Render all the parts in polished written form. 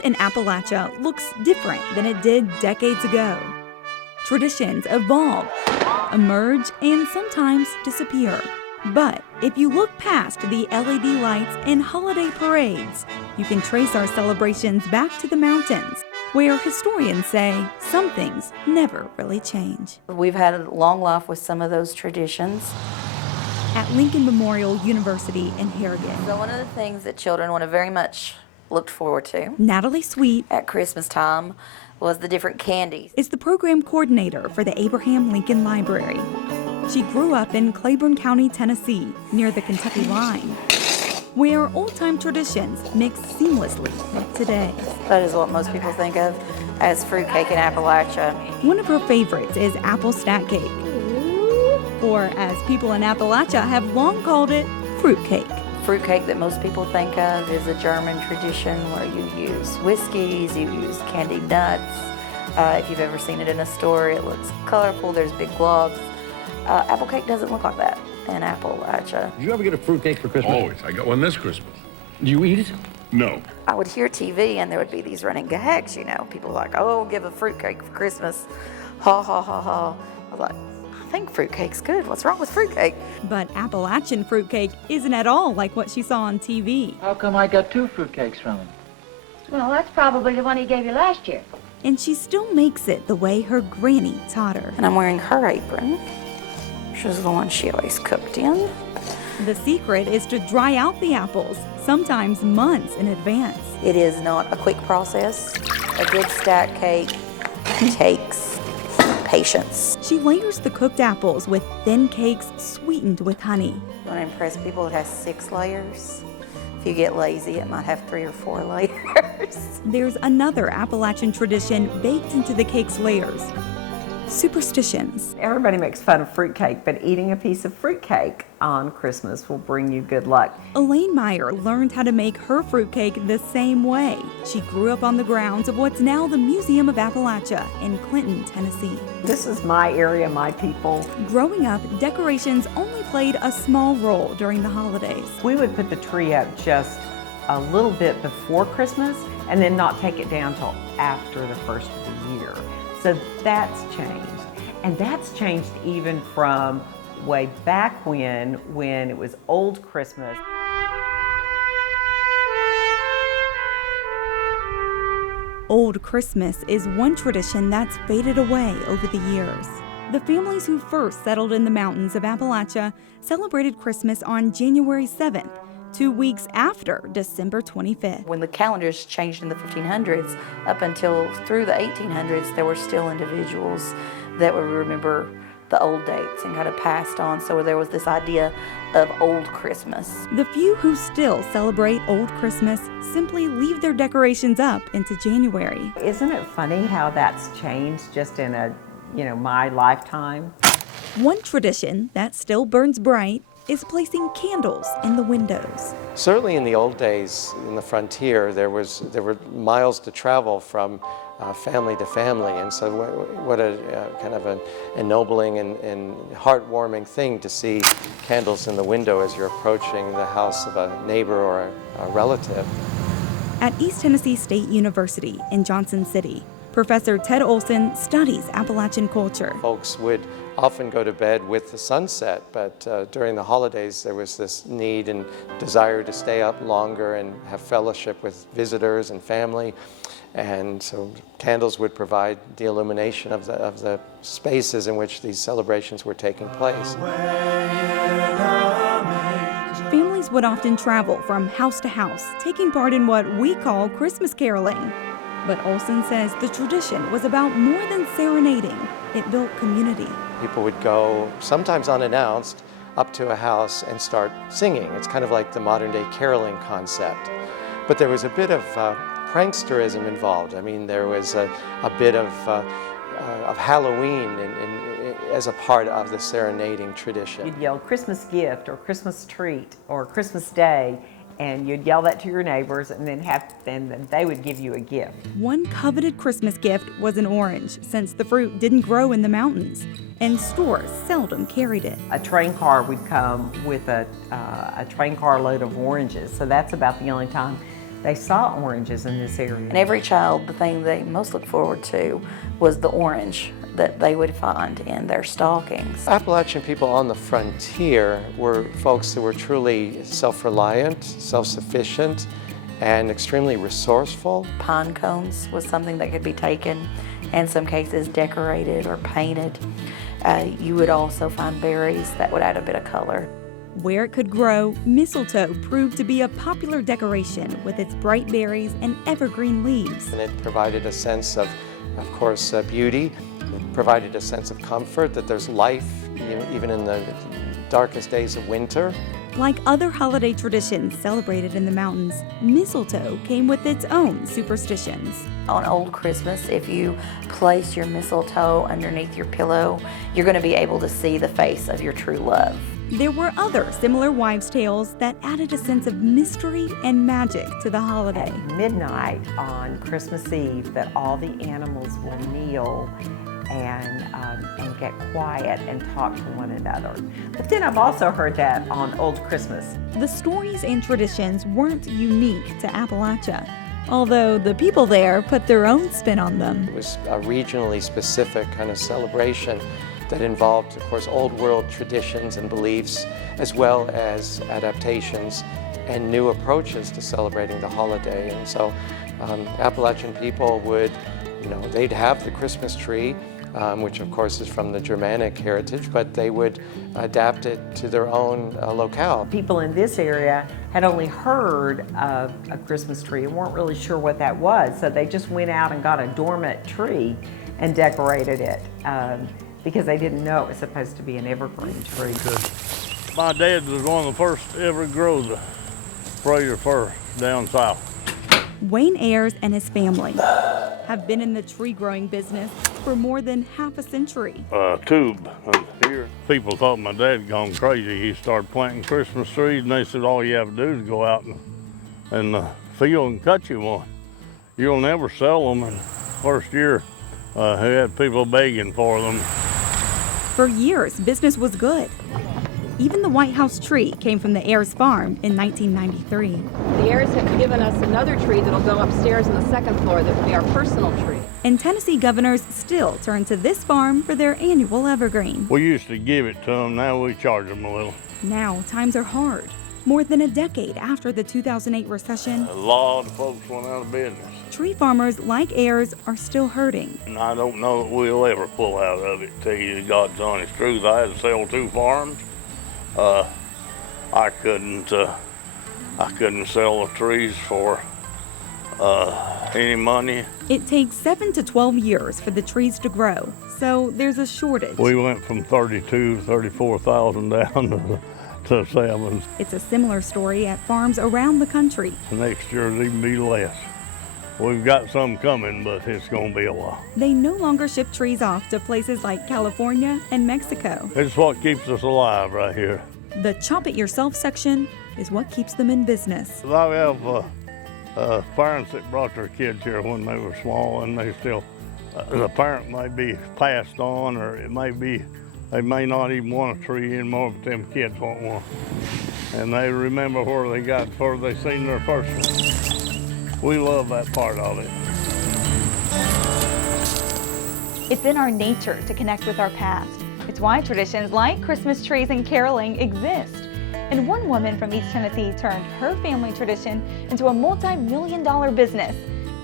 in Appalachia looks different than it did decades ago. Traditions evolve, emerge, and sometimes disappear. But if you look past the LED lights and holiday parades, you can trace our celebrations back to the mountains, where historians say some things never really change. We've had a long life with some of those traditions. At Lincoln Memorial University in Harrigan, So one of the things that children would have very much looked forward to Natalie Sweet at Christmas time was the different candies. is the program coordinator for the Abraham Lincoln Library. She grew up in Claiborne County, Tennessee, near the Kentucky line, where old-time traditions mix seamlessly with today. That is what most people think of as fruitcake in Appalachia. One of her favorites is apple stack cake, or as people in Appalachia have long called it, fruitcake. Fruitcake that most people think of is a German tradition where you use whiskeys, you use candied nuts. If you've ever seen it in a store, it looks colorful, there's big globs. Apple cake doesn't look like that in Appalachia. Did you ever get a fruitcake for Christmas? Always. I got one this Christmas. Do you eat it? No. I would hear TV and there would be these running gags, you know, people like, oh, give a fruitcake for Christmas. Ha, ha, ha, ha. I was like, I think fruitcake's good. What's wrong with fruitcake? But Appalachian fruitcake isn't at all like what she saw on TV. How come I got 2 fruitcakes from him? Well, that's probably the one he gave you last year. And she still makes it the way her granny taught her. And I'm wearing her apron, which is the one she always cooked in. The secret is to dry out the apples, sometimes months in advance. It is not a quick process. A good stack cake takes patience. She layers the cooked apples with thin cakes sweetened with honey. You want to impress people, it has 6 layers. If you get lazy, it might have 3 or 4 layers. There's another Appalachian tradition baked into the cake's layers: superstitions. Everybody makes fun of fruitcake, but eating a piece of fruitcake on Christmas will bring you good luck. Elaine Meyer learned how to make her fruitcake the same way. She grew up on the grounds of what's now the Museum of Appalachia in Clinton, Tennessee. This is my area, my people. Growing up, decorations only played a small role during the holidays. We would put the tree up just a little bit before Christmas and then not take it down till after the first of the year. So that's changed. And that's changed even from way back when it was Old Christmas. Old Christmas is one tradition that's faded away over the years. The families who first settled in the mountains of Appalachia celebrated Christmas on January 7th, 2 weeks after December 25th. When the calendars changed in the 1500s, up until through the 1800s, there were still individuals that would remember the old dates and kind of passed on. So there was this idea of Old Christmas. The few who still celebrate Old Christmas simply leave their decorations up into January. Isn't it funny how that's changed just in my lifetime? One tradition that still burns bright is placing candles in the windows. Certainly in the old days, in the frontier, there were miles to travel from family to family, and so what a kind of an ennobling and heartwarming thing to see candles in the window as you're approaching the house of a neighbor or a relative. At East Tennessee State University in Johnson City, Professor Ted Olson studies Appalachian culture. Folks would often go to bed with the sunset, but during the holidays there was this need and desire to stay up longer and have fellowship with visitors and family, and so candles would provide the illumination of the spaces in which these celebrations were taking place. Families would often travel from house to house, taking part in what we call Christmas caroling. But Olson says the tradition was about more than serenading. It built community. People would go, sometimes unannounced, up to a house and start singing. It's kind of like the modern day caroling concept. But there was a bit of pranksterism involved. I mean, there was a bit of Halloween as a part of the serenading tradition. You'd yell Christmas gift or Christmas treat or Christmas day, and you'd yell that to your neighbors, and then they would give you a gift. One coveted Christmas gift was an orange, since the fruit didn't grow in the mountains, and stores seldom carried it. A train car would come with a train car load of oranges, so that's about the only time they saw oranges in this area. And every child, the thing they most looked forward to was the orange that they would find in their stockings. Appalachian people on the frontier were folks who were truly self-reliant, self-sufficient, and extremely resourceful. Pine cones was something that could be taken, in some cases decorated or painted. You would also find berries that would add a bit of color. Where it could grow, mistletoe proved to be a popular decoration with its bright berries and evergreen leaves. And it provided a sense of course, beauty. It provided a sense of comfort, that there's life even in the darkest days of winter. Like other holiday traditions celebrated in the mountains, mistletoe came with its own superstitions. On Old Christmas, if you place your mistletoe underneath your pillow, you're going to be able to see the face of your true love. There were other similar wives' tales that added a sense of mystery and magic to the holiday. At midnight on Christmas Eve, that all the animals will kneel and get quiet and talk to one another. But then I've also heard that on Old Christmas. The stories and traditions weren't unique to Appalachia, although the people there put their own spin on them. It was a regionally specific kind of celebration that involved, of course, old world traditions and beliefs, as well as adaptations and new approaches to celebrating the holiday. And so Appalachian people would, they'd have the Christmas tree, which of course is from the Germanic heritage, but they would adapt it to their own locale. People in this area had only heard of a Christmas tree and weren't really sure what that was, so they just went out and got a dormant tree and decorated it because they didn't know it was supposed to be an evergreen tree. My dad was one of the first to ever grow the Fraser fir down south. Wayne Ayers and his family have been in the tree growing business for more than half a century. Tube here. People thought my dad had gone crazy. He started planting Christmas trees, and they said all you have to do is go out in the field and cut you one. You'll never sell them. And first year, he had people begging for them. For years, business was good. Even the White House tree came from the Ayers farm in 1993. The Ayers have given us another tree that'll go upstairs on the second floor that will be our personal tree. And Tennessee governors still turn to this farm for their annual evergreen. We used to give it to them, now we charge them a little. Now times are hard. More than a decade after the 2008 recession, A lot of folks went out of business. tree farmers like Ayers are still hurting. And I don't know that we'll ever pull out of it, to tell you the God's honest truth. I had to sell 2 farms. I couldn't sell the trees for any money. It takes 7 to 12 years for the trees to grow, so there's a shortage. We went from 34,000 down to 7. It's a similar story at farms around the country. Next year it'll even be less. We've got some coming, but it's gonna be a while. They no longer ship trees off to places like California and Mexico. It's what keeps us alive right here. The chop it yourself section is what keeps them in business. I have parents that brought their kids here when they were small, and they still, the parent may be passed on, or it may be, they may not even want a tree anymore, but them kids want one. And they remember where they got before they seen their first one. We love that part of it. It's in our nature to connect with our past. It's why traditions like Christmas trees and caroling exist. And one woman from East Tennessee turned her family tradition into a multi-million-dollar business.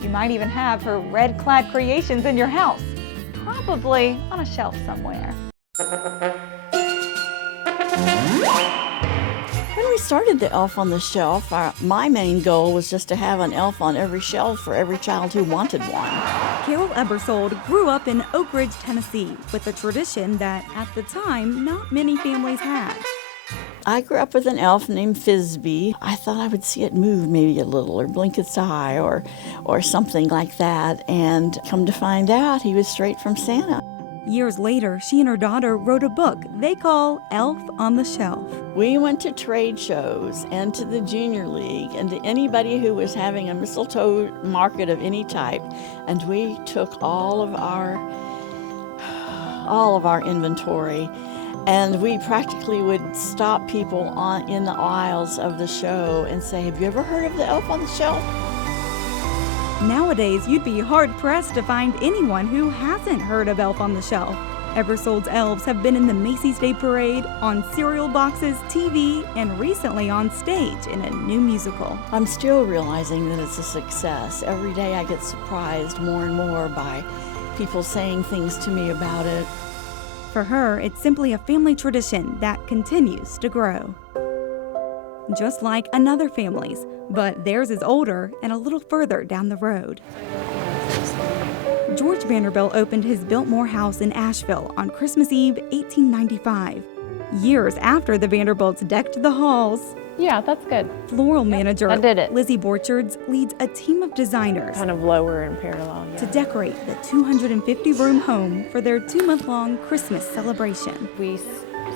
You might even have her red-clad creations in your house, probably on a shelf somewhere. When we started the Elf on the Shelf, my main goal was just to have an elf on every shelf for every child who wanted one. Carol Ebersold grew up in Oak Ridge, Tennessee, with a tradition that, at the time, not many families had. I grew up with an elf named Frisbee. I thought I would see it move maybe a little, or blink its eye, or something like that, and come to find out, he was straight from Santa. Years later, she and her daughter wrote a book they call Elf on the Shelf. We went to trade shows and to the Junior League and to anybody who was having a mistletoe market of any type, and we took all of our inventory, and we practically would stop people in the aisles of the show and say, "Have you ever heard of the Elf on the Shelf?" Nowadays, you'd be hard-pressed to find anyone who hasn't heard of Elf on the Shelf. Ebersold's elves have been in the Macy's Day Parade, on cereal boxes, TV, and recently on stage in a new musical. I'm still realizing that it's a success. Every day I get surprised more and more by people saying things to me about it. For her, it's simply a family tradition that continues to grow. Just like another family's, but theirs is older and a little further down the road. George Vanderbilt opened his Biltmore house in Asheville on Christmas Eve, 1895. Years after the Vanderbilts decked the halls, Yeah, that's good. floral manager I did it. Lizzie Borchards leads a team of designers Kind of lower and parallel. to decorate the 250-room home for their 2-month-long Christmas celebration. We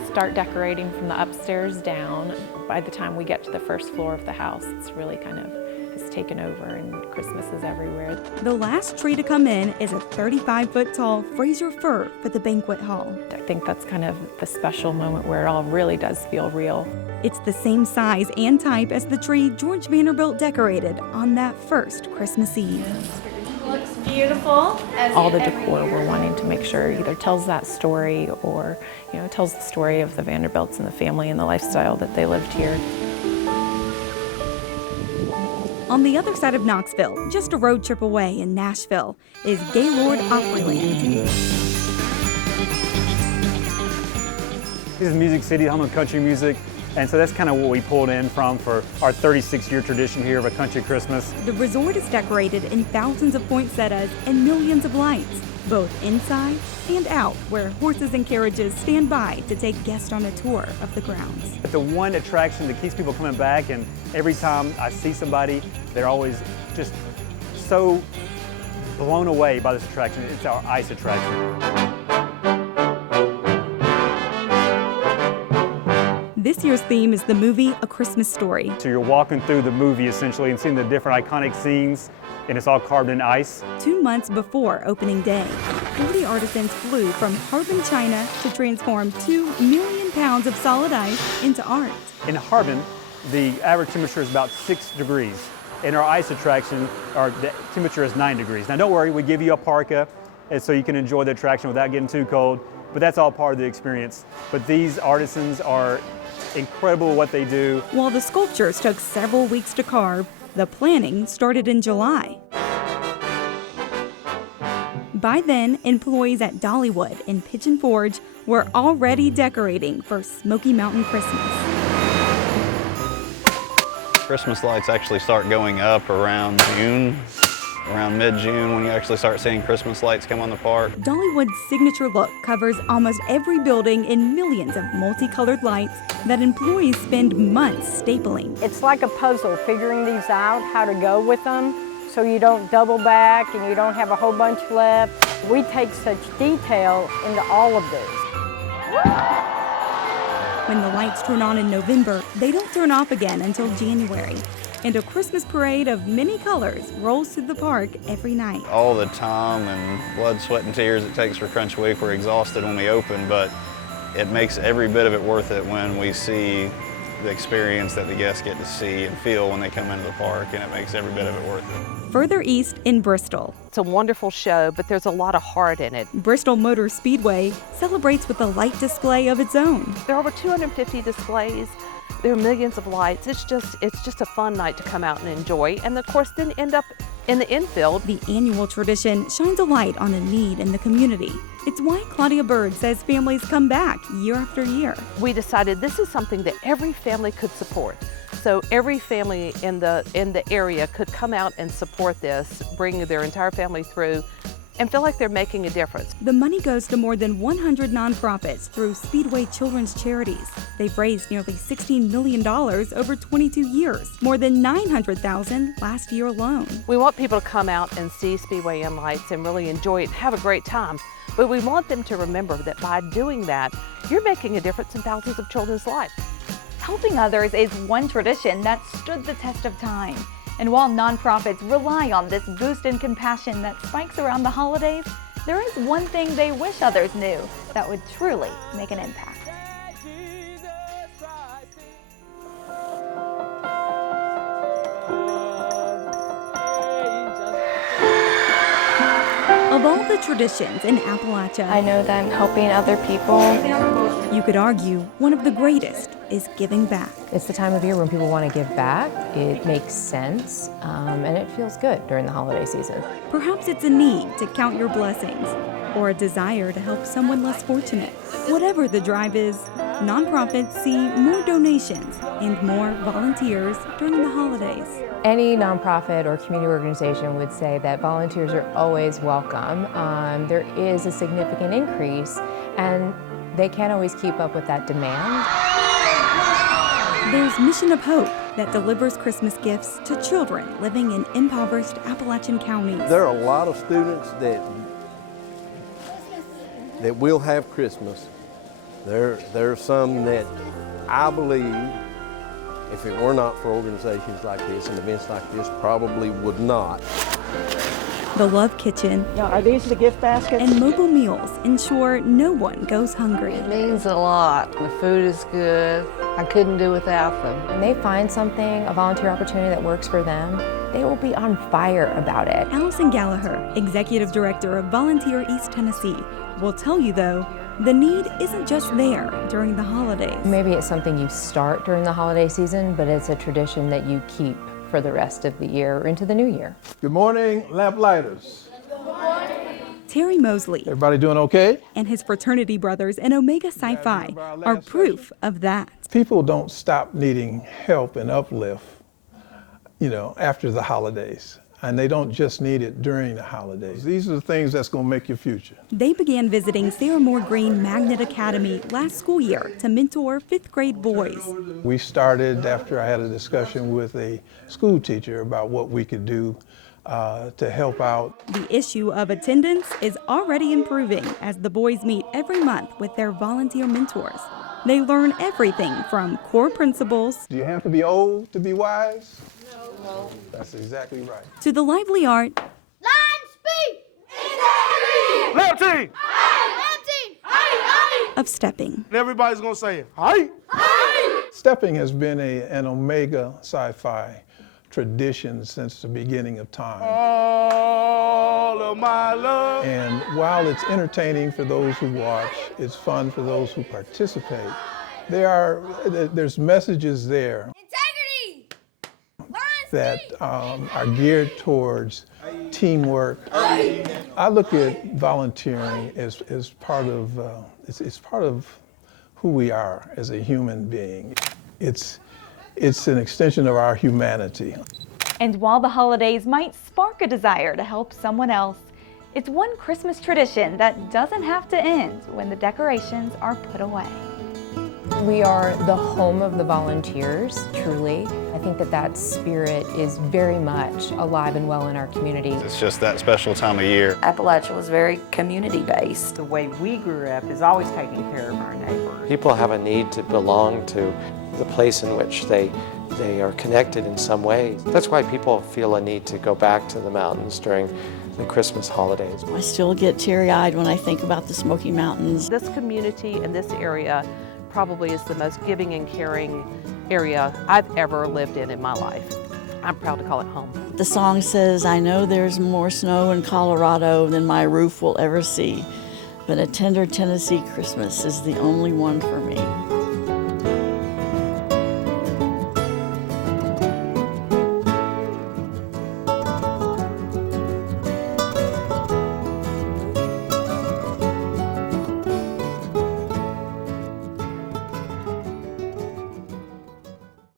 start decorating from the upstairs down. By the time we get to the first floor of the house, it's really kind of has taken over and Christmas is everywhere. The last tree to come in is a 35-foot-tall Fraser fir for the banquet hall. I think that's kind of the special moment where it all really does feel real. It's the same size and type as the tree George Vanderbilt decorated on that first Christmas Eve. Looks beautiful. All the decor we're wanting to make sure either tells that story or, tells the story of the Vanderbilts and the family and the lifestyle that they lived here. On the other side of Knoxville, just a road trip away in Nashville, is Gaylord Opryland. This is Music City, home of country music, and so that's kind of what we pulled in from for our 36-year tradition here of a country Christmas. The resort is decorated in thousands of poinsettias and millions of lights, both inside and out, where horses and carriages stand by to take guests on a tour of the grounds. But the one attraction that keeps people coming back, and every time I see somebody, they're always just so blown away by this attraction. It's our ice attraction. This year's theme is the movie A Christmas Story. So you're walking through the movie essentially and seeing the different iconic scenes, and it's all carved in ice. 2 months before opening day, 40 artisans flew from Harbin, China to transform 2 million pounds of solid ice into art. In Harbin, the average temperature is about 6 degrees. In our ice attraction, the temperature is 9 degrees. Now don't worry, we give you a parka, and so you can enjoy the attraction without getting too cold, but that's all part of the experience. But these artisans are incredible at what they do. While the sculptures took several weeks to carve, the planning started in July. By then, employees at Dollywood in Pigeon Forge were already decorating for Smoky Mountain Christmas. Christmas lights actually start going up around June, around mid-June when you actually start seeing Christmas lights come on the park. Dollywood's signature look covers almost every building in millions of multicolored lights that employees spend months stapling. It's like a puzzle, figuring these out, how to go with them, so you don't double back and you don't have a whole bunch left. We take such detail into all of this. When the lights turn on in November, they don't turn off again until January. And a Christmas parade of many colors rolls through the park every night. All the time and blood, sweat, and tears it takes for Crunch Week. We're exhausted when we open, but it makes every bit of it worth it when we see the experience that the guests get to see and feel when they come into the park, and it makes every bit of it worth it. Further east in Bristol. It's a wonderful show, but there's a lot of heart in it. Bristol Motor Speedway celebrates with a light display of its own. There are over 250 displays. There are millions of lights. It's just a fun night to come out and enjoy, and of course then end up in the infield. The annual tradition shines a light on a need in the community. It's why Claudia Bird says families come back year after year. We decided this is something that every family could support. So every family in the area could come out and support this, bring their entire family through, and feel like they're making a difference. The money goes to more than 100 nonprofits through Speedway Children's Charities. They've raised nearly $16 million over 22 years, more than $900,000 last year alone. We want people to come out and see Speedway and lights and really enjoy it and have a great time. But we want them to remember that by doing that, you're making a difference in thousands of children's lives. Helping others is one tradition that stood the test of time. And while nonprofits rely on this boost in compassion that spikes around the holidays, there is one thing they wish others knew that would truly make an impact. Of all the traditions in Appalachia, I know that I'm helping other people. You could argue one of the greatest is giving back. It's the time of year when people want to give back. It makes sense, and it feels good during the holiday season. Perhaps it's a need to count your blessings or a desire to help someone less fortunate. Whatever the drive is, nonprofits see more donations and more volunteers during the holidays. Any nonprofit or community organization would say that volunteers are always welcome. There is a significant increase, and they can't always keep up with that demand. There's Mission of Hope that delivers Christmas gifts to children living in impoverished Appalachian counties. There are a lot of students that will have Christmas. There are some that I believe, if it were not for organizations like this and events like this, probably would not. The Love Kitchen are these the gift baskets? and mobile meals ensure no one goes hungry. It means a lot. The food is good. I couldn't do without them. When they find something, a volunteer opportunity that works for them, they will be on fire about it. Allison Gallagher, Executive Director of Volunteer East Tennessee, will tell you though, the need isn't just there during the holidays. Maybe it's something you start during the holiday season, but it's a tradition that you keep for the rest of the year or into the new year. Good morning, Lamplighters. Good morning. Terry Mosley. Everybody doing okay? And his fraternity brothers in Omega Psi Phi are proof of that. People don't stop needing help and uplift, after the holidays. And they don't just need it during the holidays. These are the things that's going to make your future. They began visiting Sarah Moore Green Magnet Academy last school year to mentor 5th grade boys. We started after I had a discussion with a school teacher about what we could do to help out. The issue of attendance is already improving as the boys meet every month with their volunteer mentors. They learn everything from core principles. Do you have to be old to be wise? No. That's exactly right. To the lively art. Line speed! Integrity! Left team! Left team! Aye! Of stepping. And everybody's going to say, hi! Hi! Stepping has been an Omega Psi Phi tradition since the beginning of time. All of my love. And while it's entertaining for those who watch, it's fun for those who participate, there's messages there that are geared towards teamwork. I look at volunteering as part of it's part of who we are as a human being. It's an extension of our humanity. And while the holidays might spark a desire to help someone else, it's one Christmas tradition that doesn't have to end when the decorations are put away. We are the home of the volunteers, truly. I think that spirit is very much alive and well in our community. It's just that special time of year. Appalachia was very community-based. The way we grew up is always taking care of our neighbors. People have a need to belong to the place in which they are connected in some way. That's why people feel a need to go back to the mountains during the Christmas holidays. I still get teary-eyed when I think about the Smoky Mountains. This community and this area probably is the most giving and caring area I've ever lived in my life. I'm proud to call it home. The song says, I know there's more snow in Colorado than my roof will ever see, but a tender Tennessee Christmas is the only one for me.